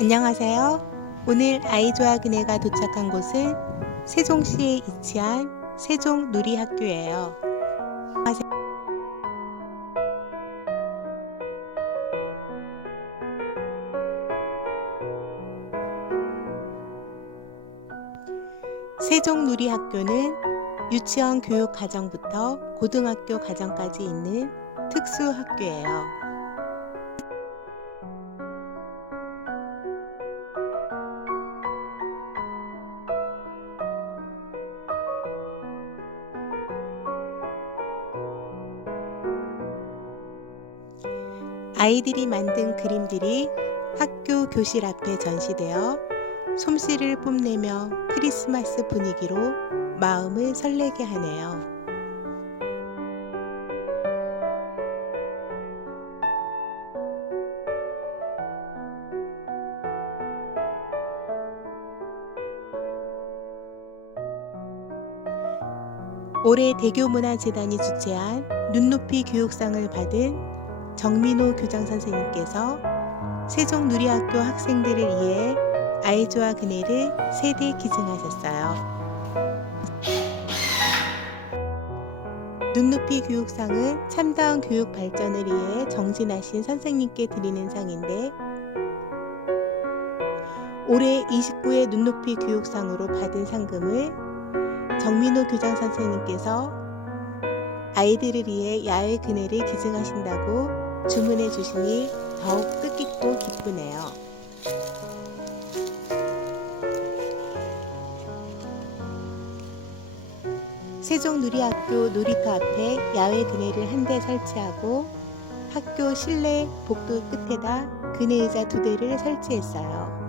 안녕하세요. 오늘 아이조아 그네가 도착한 곳은 세종시에 위치한 세종 누리학교예요. 세종 누리학교는 유치원 교육 과정부터 고등학교 과정까지 있는 특수 학교예요. 아이들이 만든 그림들이 학교 교실 앞에 전시되어 솜씨를 뽐내며 크리스마스 분위기로 마음을 설레게 하네요. 올해 대교문화재단이 주최한 눈높이 교육상을 받은 정민호 교장 선생님께서 세종 누리학교 학생들을 위해 아이조아 그네를 세대 기증하셨어요. 눈높이 교육상은 참다운 교육 발전을 위해 정진하신 선생님께 드리는 상인데 올해 29회 눈높이 교육상으로 받은 상금을 정민호 교장 선생님께서 아이들을 위해 야외 그네를 기증하신다고 주문해 주시니 더욱 뜻깊고 기쁘네요. 세종누리학교 놀이터 앞에 야외 그네를 한 대 설치하고 학교 실내 복도 끝에다 그네 의자 두 대를 설치했어요.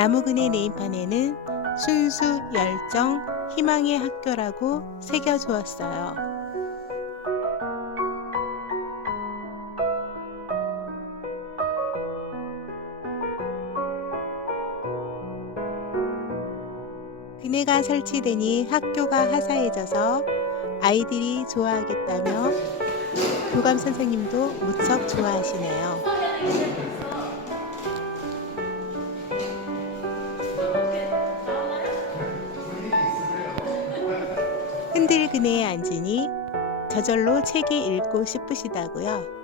나무그네 네임판에는 순수, 열정, 희망의 학교라고 새겨 주었어요. 그네가 설치되니 학교가 화사해져서 아이들이 좋아하겠다며 교감 선생님도 무척 좋아하시네요. 그네에 앉으니 저절로 책이 읽고 싶으시다고요.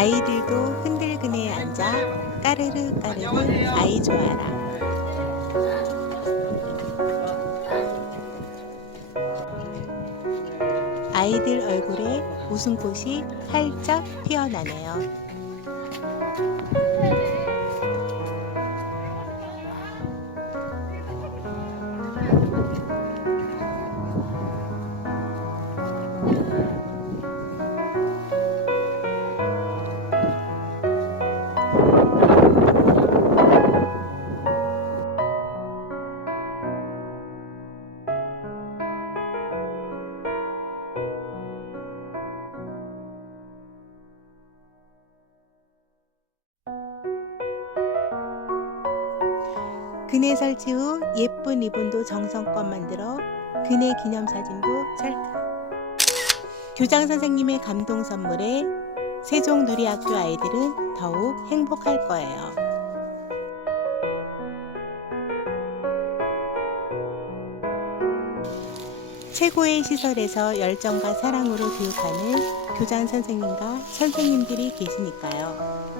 아이들도 흔들 그네에 앉아 까르르 까르르 아이 좋아라. 아이들 얼굴에 웃음꽃이 활짝 피어나네요. 그네 설치 후 예쁜 리본도 정성껏 만들어 그네 기념사진도 찰칵. 교장 선생님의 감동 선물에 세종 누리학교 아이들은 더욱 행복할 거예요. 최고의 시설에서 열정과 사랑으로 교육하는 교장 선생님과 선생님들이 계시니까요.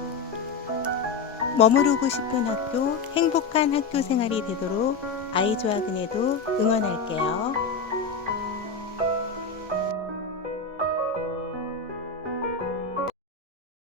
머무르고 싶은 학교, 행복한 학교 생활이 되도록 아이조아 그네도 응원할게요.